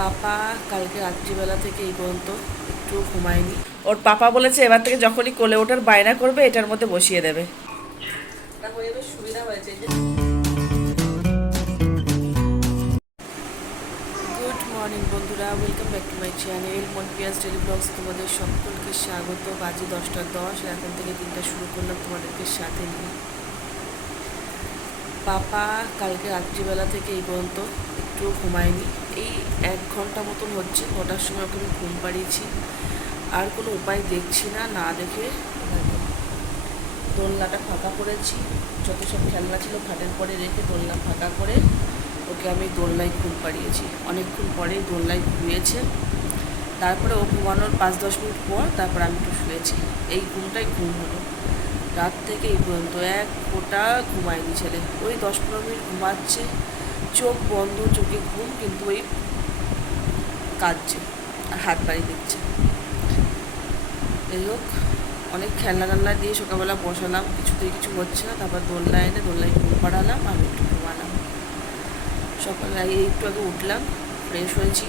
পাপা কালকে রাত্রিবেলা থেকে এই পর্যন্ত একটু ঘুমায়নি। ওর পাপা বলেছে এবার থেকে যখনই কোলে ওঠার বায়না করবে, এটার মধ্যে বসিয়ে দেবে। সুবিধা হয়েছে গুড মর্নিং বন্ধুরা। Welcome back to my channel Mon Piyas daily blogs তোমাদের সকলকে স্বাগত। বাজে দশটা দশ এখন থেকে দিনটা শুরু করলাম তোমাদেরকে সাথে নিয়ে। পাপা কালকে রাত্রিবেলা থেকে এই পর্যন্ত একটু ঘুমায়নি এই এক ঘণ্টা মতন হচ্ছে কটার সময় ওকে আমি ঘুম পাড়িয়েছি। আর কোনো উপায় দেখছি না না দেখে দোলনাটা ফাঁকা করেছি। যত সব খেলনা ছিল খাটের পরে রেখে দোলনা ফাঁকা করে ওকে আমি দোলনায় ঘুম পাড়িয়েছি। অনেকক্ষণ পরে দোলনায় ঘুমিয়েছে। তারপরে ও ঘুমানোর পাঁচ দশ মিনিট পর তারপর আমি একটু শুয়েছি। এই ঘুমটাই ঘুম হলো। রাত থেকে এই পর্যন্ত এক ফোঁটা ঘুমায়নি ছেলে। ওই দশ পনেরো মিনিট ঘুমাচ্ছে। চোখ বন্ধ, চোখে ঘুম, কিন্তু ওই কাঁদছে আর হাত বাড়ি দিচ্ছে। এই হোক, অনেক খেলনা টালনা দিয়ে সকালবেলা বসালাম, কিছুতেই কিছু হচ্ছে না, তারপর দোলনা এনে দোলনায় ঘুম পাড়ালাম, আমি একটু ঘুমালাম। সকালে একটু আগে উঠলাম ফ্রেশ হয়েছি।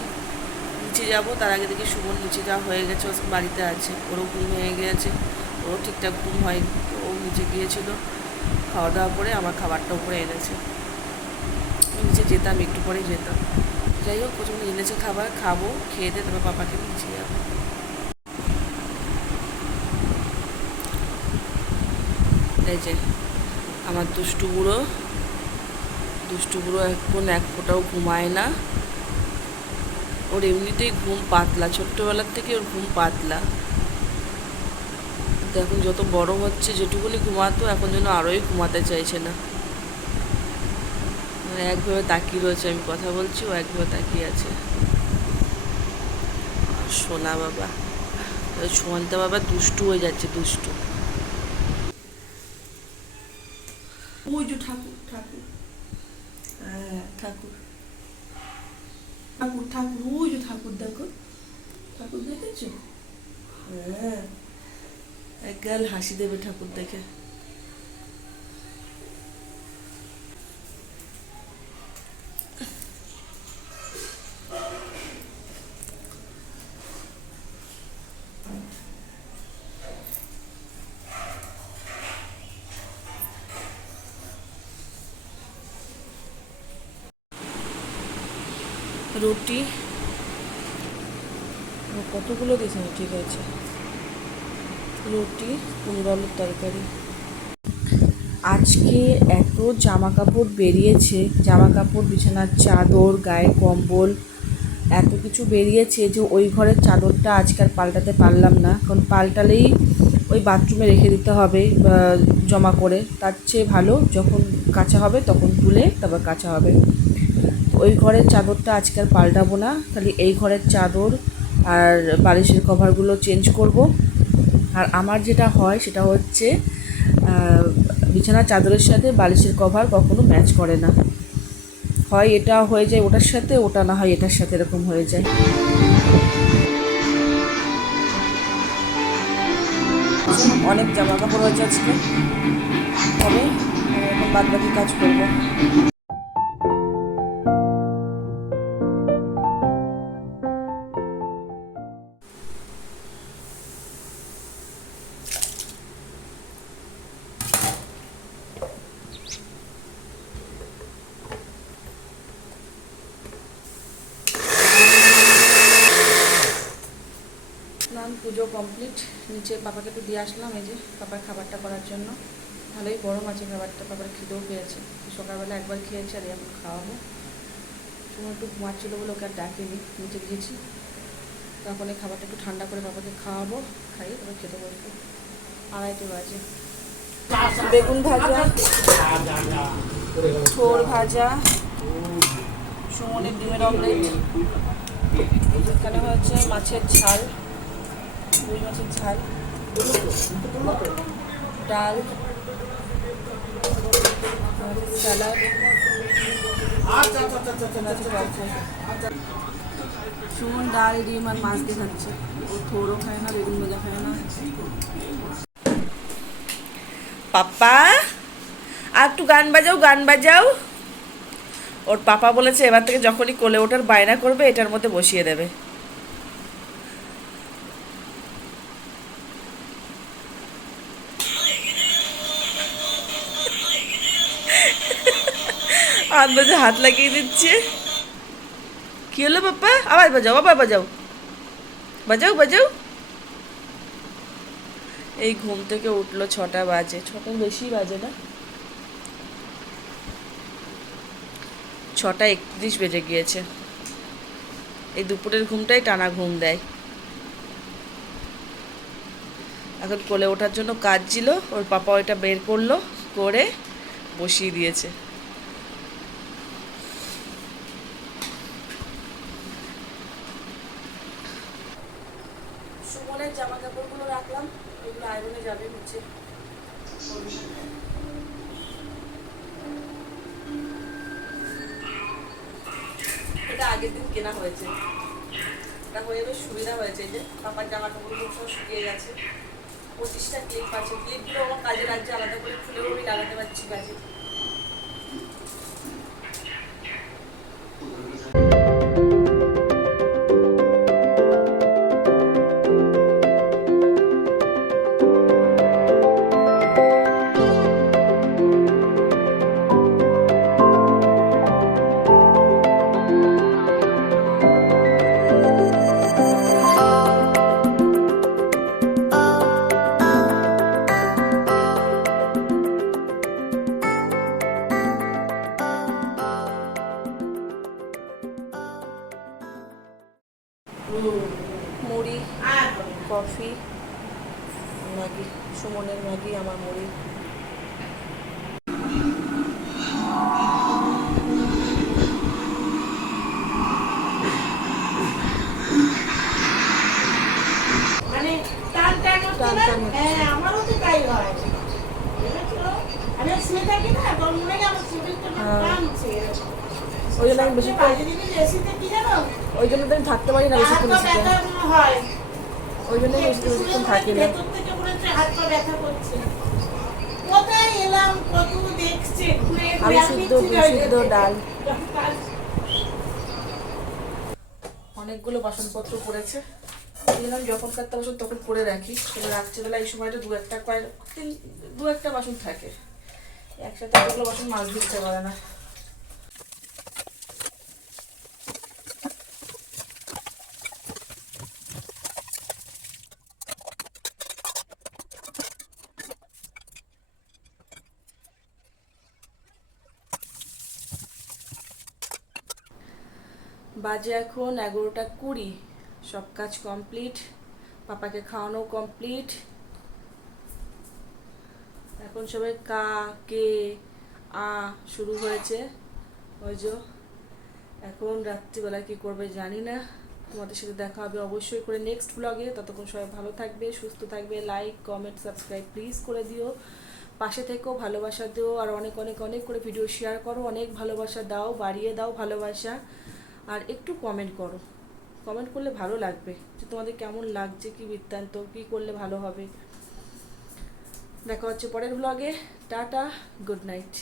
নিচে যাব, তার আগে দেখি সুমন নিচে যাওয়া হয়ে গেছে, ও বাড়িতে আছে, ওরও ঘুম হয়ে গেছে, ওরও ঠিকঠাক ঘুম হয়নি, ও নিচে গিয়েছিল। খাওয়া দাওয়া করে আমার খাবারটা উপরে এনেছে। নিচে যেতাম, একটু পরেই যেতাম। যাই হোক প্রথমে এনেছে খাবার খাব, খেয়ে দিয়ে তারপর পাপাকে নিচে যাব। এই যে, আমার দুষ্টু বুড়ো। দুষ্টু এখন এক ফোঁটাও ঘুমায় না। ওর এমনিতেই ঘুম পাতলা, ছোট্টবেলার থেকে ওর ঘুম পাতলা। এখন যত বড় হচ্ছে, যেটুকুনি ঘুমাতো, এখন যেন আরোই ঘুমাতে চাইছে না। একভাবে তাকিয়ে রয়েছে, আমি কথা বলছি, ও একভাবে তাকিয়ে আছে। সোনা বাবা সোহান্তা বাবা দুষ্টু হয়ে যাচ্ছে, দুষ্টু। যে ঠাকুর ঠাকুর। হ্যাঁ ঠাকুর। ঠাকুর ঠাকুর, ওই যে ঠাকুর দেখো। ঠাকুর দেখেছ? হ্যাঁ। এক গাল হাসি দেবে ঠাকুর দেখে। রুটি। কতগুলো দিয়েছেন ঠিক আছে। রুটি কুমড়ো আলুর তরকারি। আজকে এত জামা কাপড় বেরিয়েছে জামা কাপড় বিছানার চাদর, গায়ে কম্বল, এত কিছু বেরিয়েছে যে ওই ঘরের চাদরটা আজকাল পাল্টাতে পারলাম না। কারণ পাল্টালেই ওই বাথরুমে রেখে দিতে হবে জমা করে। তার চেয়ে ভালো যখন কাঁচা হবে তখন তুলে তারপর কাঁচা হবে। ওই ঘরের চাদরটা আজকাল পাল্টাবো না, খালি এই ঘরের চাদর আর বালিশের কভারগুলো চেঞ্জ করব। আর আমার যেটা হয় সেটা হচ্ছে বিছানার চাদরের সাথে বালিশের কভার কখনো ম্যাচ করে না। হয় এটা হয়ে যায় ওটার সাথে, ওটা না হয় এটার সাথে এরকম হয়ে যায়। অনেক জামা কাপড় হয়েছে আজকে। তবে আমি এখন বাদ বাকি কাজ করব। পুজো কমপ্লিট নিচে পাপাকে একটু দিয়ে আসলাম, এই যে পাপার খাবারটা করার জন্য। ভালোই গরম আছে খাবারটা, পাপার খিদেও পেয়েছে। সকালবেলা একবার খেয়েছি আর এখন খাওয়াবো। তোমার একটু ঘুমাচ্ছিলো বলে ওকে আর ডাকিনি, নিচে গিয়েছি। তখন এই খাবারটা একটু ঠান্ডা করে পাপাকে খাওয়াবো, খাইয়ে তারপর খেতে বসবো। আড়াইটে বাজে। বেগুন ভাজা ছোর ভাজা, সুমনের ডিমের অমলেট এখানে হচ্ছে মাছের ঝাল। রুই মাছের ঝাল, ডাল, স্যালাড, সুমন ডাল, ডিম আর মাছ দিয়ে খাচ্ছে। ও খায় না, বেগুন ভাজা খায় না। পাপ্পা আর একটু গান বাজাও গান বাজাও। ওর পাপা বলেছে, এবার থেকে যখনই কোলে ওঠার বায়না করবে, এটার মধ্যে বসিয়ে দেবে। আন্দাজে হাত লাগিয়ে দিচ্ছে। কি হলো পাপ্পা আবার বাজাও আবার বাজাও। বাজাও বাজাও। এই ঘুম থেকে উঠল ছটা বাজে। ছটার বেশি বাজে না? ছটা একত্রিশ বেজে গিয়েছে। এই দুপুরের ঘুমটাই টানা ঘুম দেয়। এখন কোলে ওঠার জন্য কাজ ছিল, ওর পাপা ওইটা বের করল, করে বসিয়ে দিয়েছে সুমনের জামা কাপড়গুলো রাখলাম ওগুলো আয়রনে যাবে হচ্ছে। এটা আগের দিন কেনা হয়েছে। এটা হয়ে বেশ সুবিধা হয়েছে যে, পাপার জামা কাপড়গুলো সব শুকিয়ে গেছে। পঁচিশটা ক্লিপ আছে। ক্লিপগুলো আমার কাজে লাগছে আলাদা করে খুলেও আমি লাগাতে পারছি কাজে। মুড়ি কফি ম্যাগি সুমনের ম্যাগি আমার মুড়ি। মানে। হ্যাঁ, আমারও তো তাই হয়। ওই জন্য আমি বেশি ওই জন্য তো আমি থাকতে পারি না বেশিক্ষণ হয়। ওই শুয়ে বেশিক্ষণ থাকি না। ভেতর থেকে মনে হচ্ছে হাত পা ব্যথা করছে। কোথায় এলাম, কত দেখছে, ঘুরে ঘুরে আলু সিদ্ধ সিদ্ধ ডাল। অনেকগুলো বাসনপত্র পড়েছে। দিলাম যখন কাটতে বাসন তখন পরে রাখি। রাত্রিবেলা এই সময়টা দু একটা কয়েক দু একটা বাসন থাকে। একসাথে এতগুলো বাসন মাছ ধরতে পারে না। বাজে এখন, এগারোটা কুড়ি। সব কাজ কমপ্লিট পাপাকে খাওয়ানো কমপ্লিট এখন সবাই কা, কে, আ শুরু হয়েছে। ওই যে, এখন রাত্রিবেলা কি করবে জানি না। তোমাদের সাথে দেখা হবে অবশ্যই করে নেক্সট ব্লগে ততক্ষণ সবাই ভালো থাকবে, সুস্থ থাকবে। লাইক কমেন্ট সাবস্ক্রাইব প্লিজ করে দিও। পাশে থেকেও ভালোবাসা দিও। আর অনেক অনেক অনেক করে ভিডিও শেয়ার করো। অনেক ভালোবাসা দাও, বাড়িয়ে দাও ভালোবাসা। আর একটু কমেন্ট করো। কমেন্ট করলে ভালো লাগবে যে তোমাদের কেমন লাগছে, কি বৃত্তান্ত, কি করলে ভালো হবে। দেখা হচ্ছে পরের ব্লগে টাটা গুড নাইট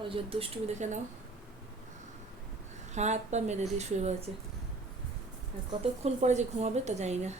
ওই যে দুষ্টুমি দেখে নাও। হাত পা মেরে দিয়ে শুয়ে রয়েছে। আর কতক্ষণ পরে যে ঘুমাবে তা জানি না।